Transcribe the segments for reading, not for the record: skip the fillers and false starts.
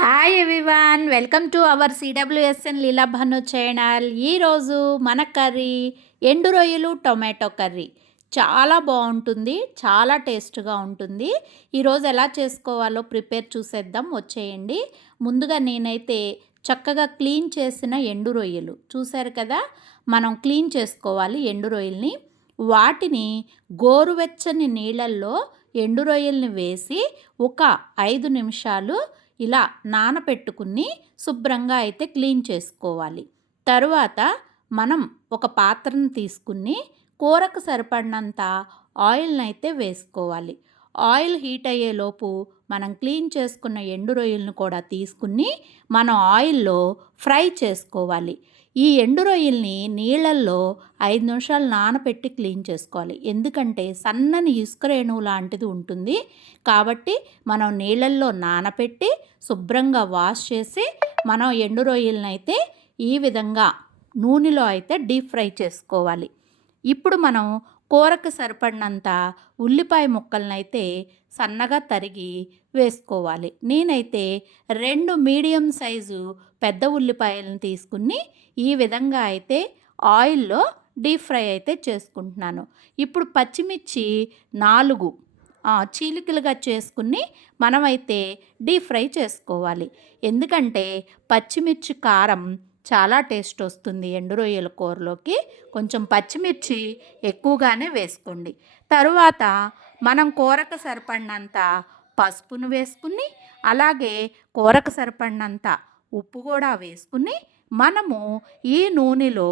Hi everyone, welcome to our CWSN Leela Bhanu channel. ఈరోజు మన curry ఎండు రొయ్యలు టొమాటో కర్రీ. చాలా బాగుంటుంది, చాలా టేస్ట్గా ఉంటుంది. ఈరోజు ఎలా చేసుకోవాలో ప్రిపేర్ చూసేద్దాం, వచ్చేయండి. ముందుగా నేనైతే చక్కగా క్లీన్ చేసిన ఎండు రొయ్యలు చూశారు కదా, మనం క్లీన్ చేసుకోవాలి ఎండు రొయ్యల్ని. వాటిని గోరువెచ్చని నీళ్ళల్లో ఎండు రొయ్యల్ని వేసి ఒక 5 నిమిషాలు ఇలా నానపెట్టుకుని శుభ్రంగా అయితే క్లీన్ చేసుకోవాలి. తరువాత మనం ఒక పాత్రను తీసుకుని కూరకు సరిపడినంత ఆయిల్ని అయితే వేసుకోవాలి. ఆయిల్ హీట్ అయ్యేలోపు మనం క్లీన్ చేసుకున్న ఎండు రొయ్యలను కూడా తీసుకుని మనం ఆయిల్లో ఫ్రై చేసుకోవాలి. ఈ ఎండు రొయ్యల్ని నీళ్ళల్లో 5 నిమిషాలు నానబెట్టి క్లీన్ చేసుకోవాలి. ఎందుకంటే సన్నని ఇసుక రేణువు లాంటిది ఉంటుంది. కాబట్టి మనం నీళ్ళల్లో నానబెట్టి శుభ్రంగా వాష్ చేసి మనం ఎండు రొయ్యలను అయితే ఈ విధంగా నూనెలో అయితే డీప్ ఫ్రై చేసుకోవాలి. ఇప్పుడు మనం కూరకు సరిపడినంత ఉల్లిపాయ ముక్కలను అయితే సన్నగా తరిగి వేసుకోవాలి. నేనైతే 2 మీడియం సైజు పెద్ద ఉల్లిపాయలను తీసుకుని ఈ విధంగా అయితే ఆయిల్లో డీప్ ఫ్రై అయితే చేసుకుంటున్నాను. ఇప్పుడు పచ్చిమిర్చి 4 చీలికలుగా చేసుకుని మనమైతే డీప్ ఫ్రై చేసుకోవాలి. ఎందుకంటే పచ్చిమిర్చి కారం చాలా టేస్ట్ వస్తుంది ఎండు రొయ్యల కూరలోకి. కొంచెం పచ్చిమిర్చి ఎక్కువగానే వేసుకోండి. తరువాత మనం కూరకు సరిపడినంత పసుపును వేసుకుని అలాగే కూరకు సరిపడినంత ఉప్పు కూడా వేసుకుని మనము ఈ నూనెలో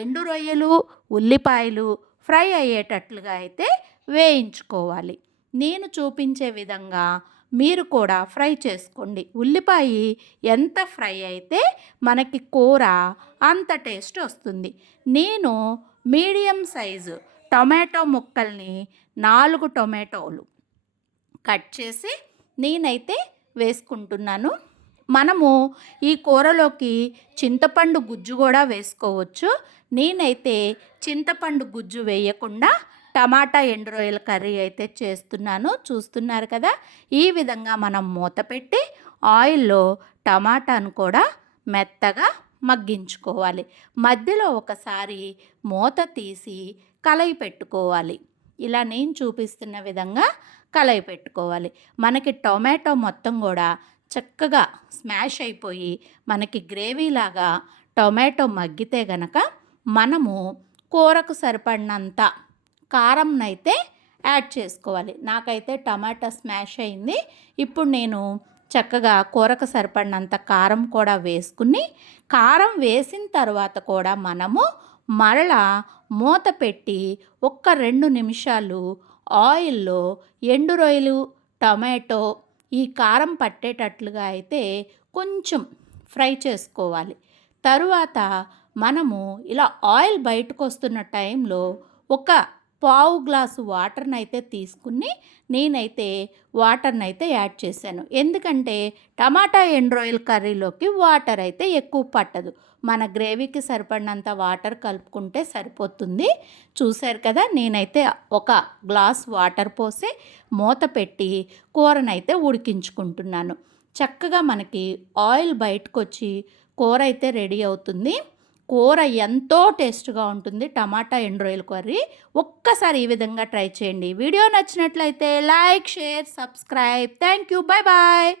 ఎండు రొయ్యలు ఉల్లిపాయలు ఫ్రై అయ్యేటట్లుగా అయితే వేయించుకోవాలి. నేను చూపించే విధంగా మీరు కూడా ఫ్రై చేసుకోండి. ఉల్లిపాయ ఎంత ఫ్రై అయితే మనకి కూర అంత టేస్ట్ వస్తుంది. నేను మీడియం సైజు టొమాటో ముక్కల్ని 4 టొమాటోలు కట్ చేసి నేనైతే వేసుకుంటున్నాను. మనము ఈ కూరలోకి చింతపండు గుజ్జు కూడా వేసుకోవచ్చు. నేనైతే చింతపండు గుజ్జు వేయకుండా టమాటా ఎండు రొయ్యల కర్రీ అయితే చేస్తున్నాను. చూస్తున్నారు కదా, ఈ విధంగా మనం మూత పెట్టి ఆయిల్లో టమాటాను కూడా మెత్తగా మగ్గించుకోవాలి. మధ్యలో ఒకసారి మూత తీసి కలయి పెట్టుకోవాలి. ఇలా నేను చూపిస్తున్న విధంగా కలయి పెట్టుకోవాలి. మనకి టొమాటో మొత్తం కూడా చక్కగా స్మాష్ అయిపోయి మనకి గ్రేవీలాగా టొమాటో మగ్గితే గనక మనము కూరకు సరిపడినంత కారంనైతే యాడ్ చేసుకోవాలి. నాకైతే టమాటా స్మాష్ అయింది. ఇప్పుడు నేను చక్కగా కూరకు సరిపడినంత కారం కూడా వేసుకుని కారం వేసిన తర్వాత కూడా మనము మరలా మూత పెట్టి ఒక్క 2 నిమిషాలు ఆయిల్లో ఎండు రొయ్యలు టమాటో ఈ కారం పట్టేటట్లుగా అయితే కొంచెం ఫ్రై చేసుకోవాలి. తరువాత మనము ఇలా ఆయిల్ బయటకు వస్తున్న టైంలో ఒక పావు గ్లాసు వాటర్ని అయితే తీసుకుని నేనైతే వాటర్ని అయితే యాడ్ చేశాను. ఎందుకంటే టమాటా ఎండు రొయ్యల కర్రీలోకి వాటర్ అయితే ఎక్కువ పట్టదు. మన గ్రేవీకి సరిపడినంత వాటర్ కలుపుకుంటే సరిపోతుంది. చూశారు కదా, నేనైతే ఒక గ్లాస్ వాటర్ పోసి మూత పెట్టి కూరనైతే ఉడికించుకుంటున్నాను. చక్కగా మనకి ఆయిల్ బయటకు వచ్చి కూర అయితే రెడీ అవుతుంది. కూర ఎంతో టేస్ట్గా ఉంటుంది టమాటా ఎండు రొయ్యల కర్రీ. ఒక్కసారి ఈ విధంగా ట్రై చేయండి. వీడియో నచ్చినట్లయితే like, share, subscribe. Thank you. Bye bye.